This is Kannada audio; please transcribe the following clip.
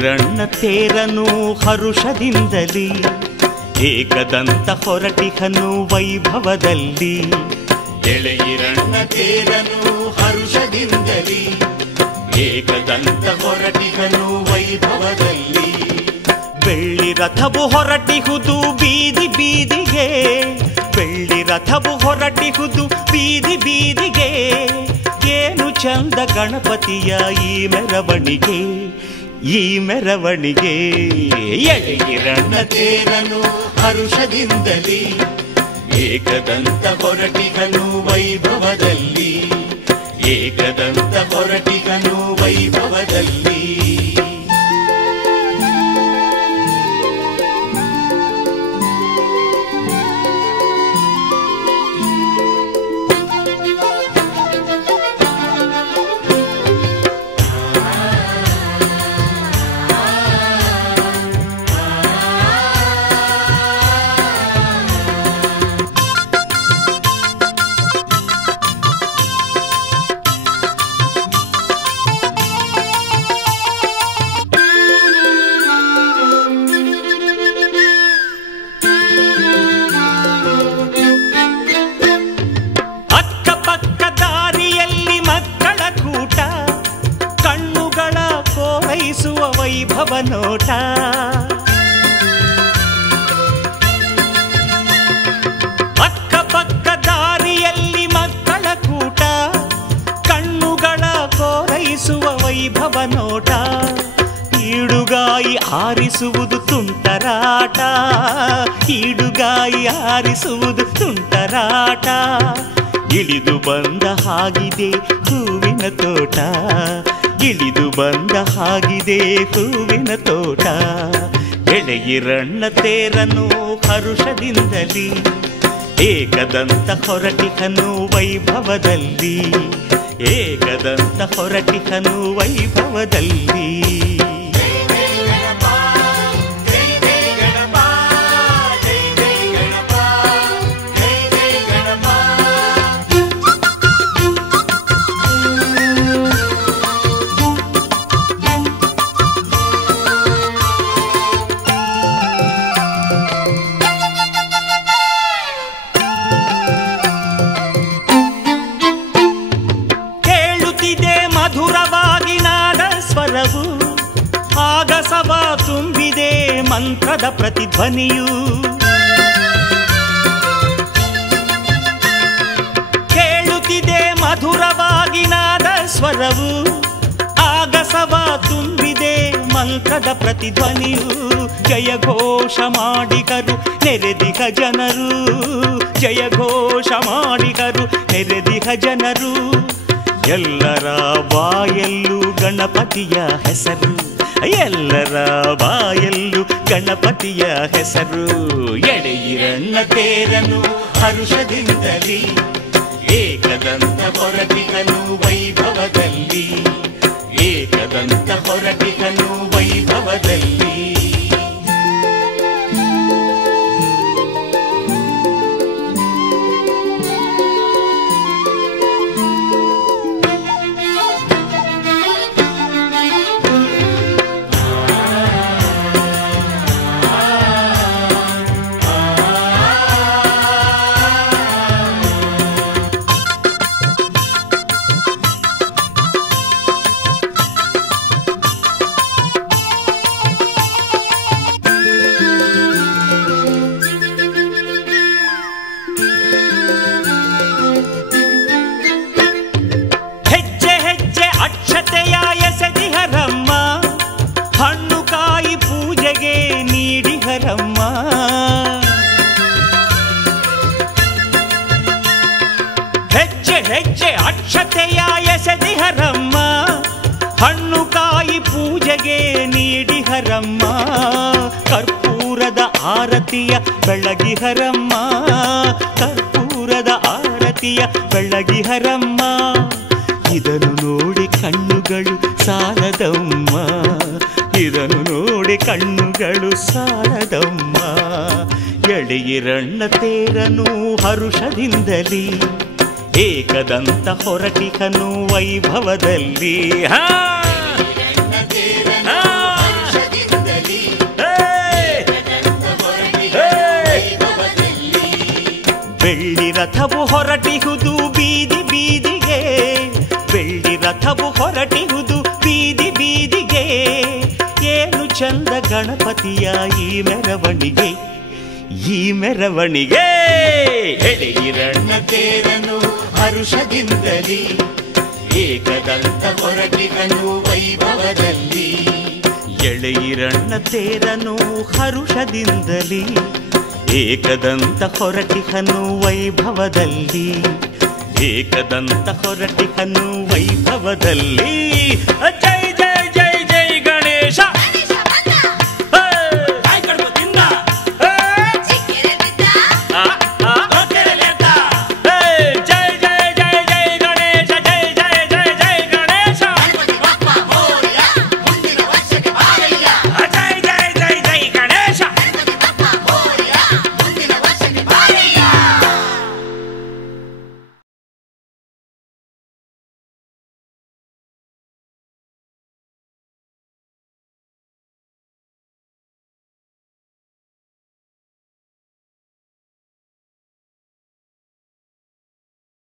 ಎಳೆಯಿರಣ್ಣ ತೇರನು ಹರುಷದಿಂದಲಿ, ಏಕದಂತ ಹೊರಟಿಹನು ವೈಭವದಲ್ಲಿ. ಎಳೆಯಿರಣ್ಣ ತೇರನು ಹರುಷದಿಂದಲಿ, ಏಕದಂತ ಹೊರಟಿಹನು ವೈಭವದಲ್ಲಿ. ಬೆಳ್ಳಿ ರಥವು ಹೊರಟಿಹುದು ಬೀದಿ ಬೀದಿಗೆ, ಬೆಳ್ಳಿ ರಥವು ಹೊರಟಿಹುದು ಬೀದಿ ಬೀದಿಗೆ. ಏನು ಚಂದ ಗಣಪತಿಯ ಈ ಮೆರವಣಿಗೆ, ಈ ಮೆರವಣಿಗೆ. ಎಳೆಯಿರಣ್ಣ ತೇರನು ಹರುಷದಿಂದಲಿ, ಏಕದಂತ ಹೊರಟಿಗನು ವೈಭವದಲ್ಲಿ, ಏಕದಂತ ಹೊರಟಿಗನು ವೈಭವದಲ್ಲಿ. ನೋಟ ಅಕ್ಕಪಕ್ಕ ದಾರಿಯಲ್ಲಿ ಮಕ್ಕಳ ಕೂಟ, ಕಣ್ಣುಗಳ ಕೋರೈಸುವ ವೈಭವ ನೋಟ. ಈಡುಗಾಯಿ ಆರಿಸುವುದು ತುಂಟರಾಟ, ಈಡುಗಾಯಿ ಆರಿಸುವುದು ತುಂಟರಾಟ. ಇಳಿದು ಬಂದ ಹಾಗಿದೆ ಹೂವಿನ ತೋಟ, ಇಳಿದು ಬಂದ ಹಾಗಿದೆ ಹೂವಿನ ತೋಟ. ಎಳೆಯಿರಣ್ಣ ತೇರನು ಹರುಷದಿಂದಲಿ, ಏಕದಂತ ಹೊರಟಿಹನು ವೈಭವದಲ್ಲಿ, ಏಕದಂತ ಹೊರಟಿಹನು ವೈಭವದಲ್ಲಿ. ಆಗಸವ ತುಂಬಿದೆ ಮಂತ್ರದ ಪ್ರತಿಧ್ವನಿಯು, ಕೇಳುತ್ತಿದೆ ಮಧುರವಾಗಿ ನಾದ ಸ್ವರವು. ಆಗಸವ ತುಂಬಿದೆ ಮಂತ್ರದ ಪ್ರತಿಧ್ವನಿಯು. ಜಯಘೋಷ ಮಾಡಿಗರು ನೆರೆದಿಹ ಜನರು, ಜಯಘೋಷ ಮಾಡಿಗರು ನೆರೆದಿಹ ಜನರು. ಎಲ್ಲರ ಬಾಯಲ್ಲೂ ಗಣಪತಿಯ ಹೆಸರು, ಎಲ್ಲರ ಬಾಯಲ್ಲೂ ಗಣಪತಿಯ ಹೆಸರು. ಎಳೆಯಿರಣ್ಣ ತೇರನು ಹರುಷದಿಂದಲಿ, ಏಕದಂತ ಹೊರಟಿಗನು ವೈಭವದಲ್ಲಿ, ಏಕದಂತ ಹೊರಟಿಗನು ವೈಭವದಲ್ಲಿ. ಅಕ್ಷತೆಯ ಎಸೆದಿಹರಮ್ಮ, ಹಣ್ಣು ಕಾಯಿ ಪೂಜೆಗೆ ನೀಡಿಹರಮ್ಮ. ಕರ್ಪೂರದ ಆರತಿಯ ಬೆಳಗಿಹರಮ್ಮ, ಕರ್ಪೂರದ ಆರತಿಯ ಬೆಳಗಿಹರಮ್ಮ. ಇದನ್ನು ನೋಡಿ ಕಣ್ಣುಗಳು ಸಾಲದಮ್ಮ, ಇದನ್ನು ನೋಡಿ ಕಣ್ಣುಗಳು ಸಾಲದಮ್ಮ. ಎಳೆಯಿರಣ್ಣ ತೇರನು ಹರುಷದಿಂದಲಿ, ಏಕದಂತ ಹೊರಟಿಹನು ವೈಭವದಲ್ಲಿ. ರಥವು ಹೊರಟಿಹುದು ಬೀದಿ ಬೀದಿಗೆ, ಬೆಳ್ಳಿ ರಥವು ಹೊರಟಿಹುದು ಬೀದಿ ಬೀದಿಗೆ. ಏನು ಚಂದ ಗಣಪತಿಯ ಈ ಮೆರವಣಿಗೆ, ಈ ಮೆರವಣಿಗೆ. ಎಳೆಯಿರಣ್ಣ ತೇರನು ಹರುಷದಿಂದಲಿ, ಏಕದಂತ ಹೊರಟಿಗನು ವೈಭವದಲ್ಲಿ. ಎಳೆಯಿರಣ್ಣ ತೇರನು ಹರುಷದಿಂದಲಿ, ಏಕದಂತ ಹೊರಟಿಗನು ವೈಭವದಲ್ಲಿ. ಏಕದಂತ ಹೊರಟಿಗನು ವೈಭವದಲ್ಲಿ. ಅಜ್ಜ